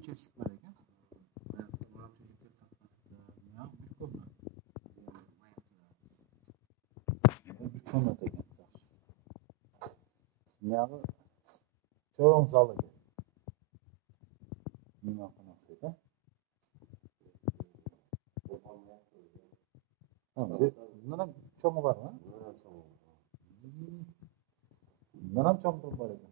3 eshik bor ekan. Bir komnata ekan. Buyog'i cho'ng zali ekan. Mehmonxona o'xshaydi. Bundan ham cho'ngi bormi? Bundan ham cho'ng bor ekan.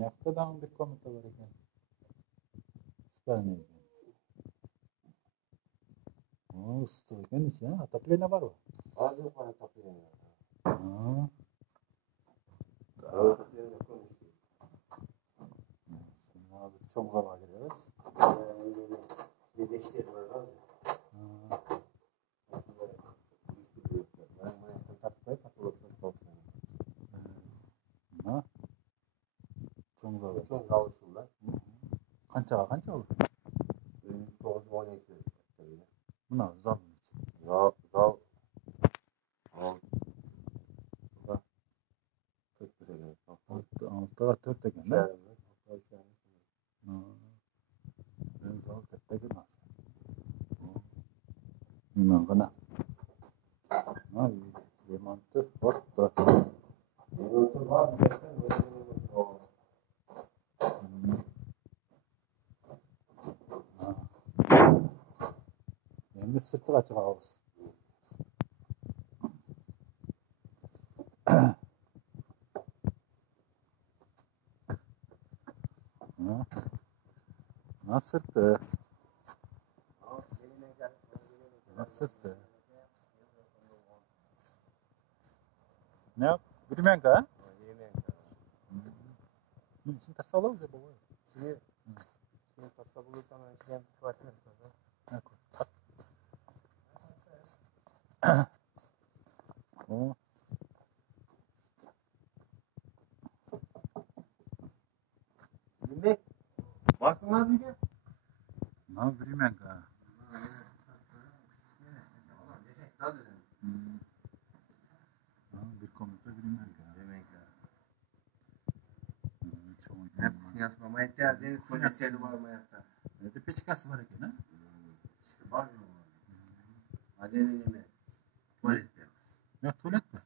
Naftadan bir komnata var ekan. Spalniy ekan. Usta ekan ichi, отопление bormi? Hozir yo'q отопление. Hozir cho'ng zalga kiramiz. Cho'ng zali shular. Qanchaga qancha bu? 912. Buni zal ichi. Zal. Oltiga 4 ekan-da. Zal katta ekan. Mehmonxona. Remonti bo'pti. Remonti bor. Endi sirtiga chiqamiz. Nasırdı? Ne yap? Bilmem ka? Şimdi tasavvur olacak baba. Şimdi tasavvur olursan işlem tuvaletine tutar. O. Demek varsın abi ya? Ne bilmem ka? Bir komuta bilmem ka. Demek ya. Çoğun. Ne kunyası mı? Mayette deniz kunyası var mı yapta? Ne de peçkası var ki ne? İşte var mı? Acele ne? Tuvalet mi? Ne tuvalet mi?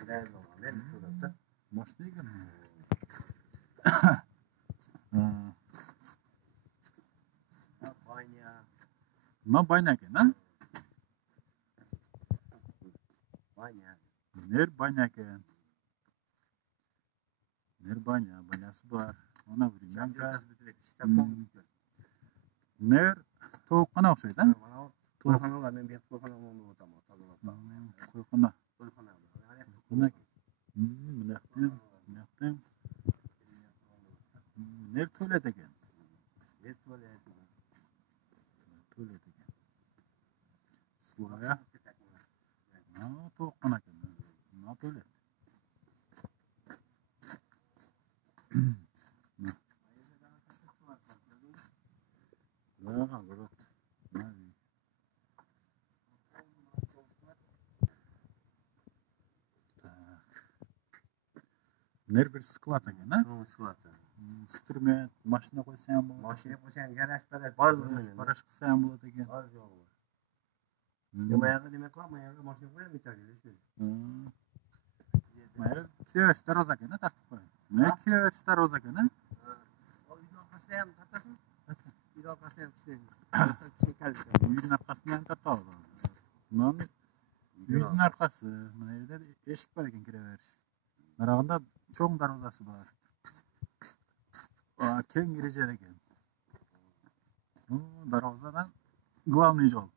Gider mi? Ne tuvalette? Boş değil mi? Banya. Ne bayna ki ne? Banya. Ner bayna ki? Ner banya, banyası var. Ona bilmem ka. Ner to'qqana o'xshaydi. To'yxonalar men bu yerda to'yxona olib o'taman, tozalab. To'yxona. To'yxona. Buni yoqdan. Ner to'ladi ekan. Ner to'ladi ekan. To'ladi ekan. Sloya. To'qqana ekan. Ne to'ladi? Nagrod. Ner bir sklad ekan, ha? Sklad. Instrument, mashina qo'ysa ham bo'ladi. Mashina qo'ysa ham garaj bor bo'ladi. Garaj qilsa ham bo'ladi ekan. Bor yo'q. Nimaga demak qilib, mayga mashina qo'yib bitardi shu. Mayga kilovatch daroza ekan, tartib qo'y. Mayga kilovatch daroza ekan, ha? Uyning orqasida ham tartasan? Uyning orqasida ham ishlaydi. Uyning orqasida ham tartadi. Mana uyning orqasi, mana yerda eshik bor ekan kiraverish. Narog'ida cho'ng darvozasi bor. Keng reja ekan. Darvozadan главный yo'l.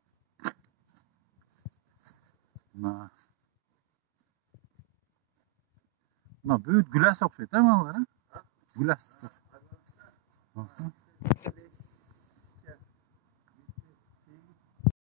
Mana bu gulas o'xshaydi, mana bular. Gulas.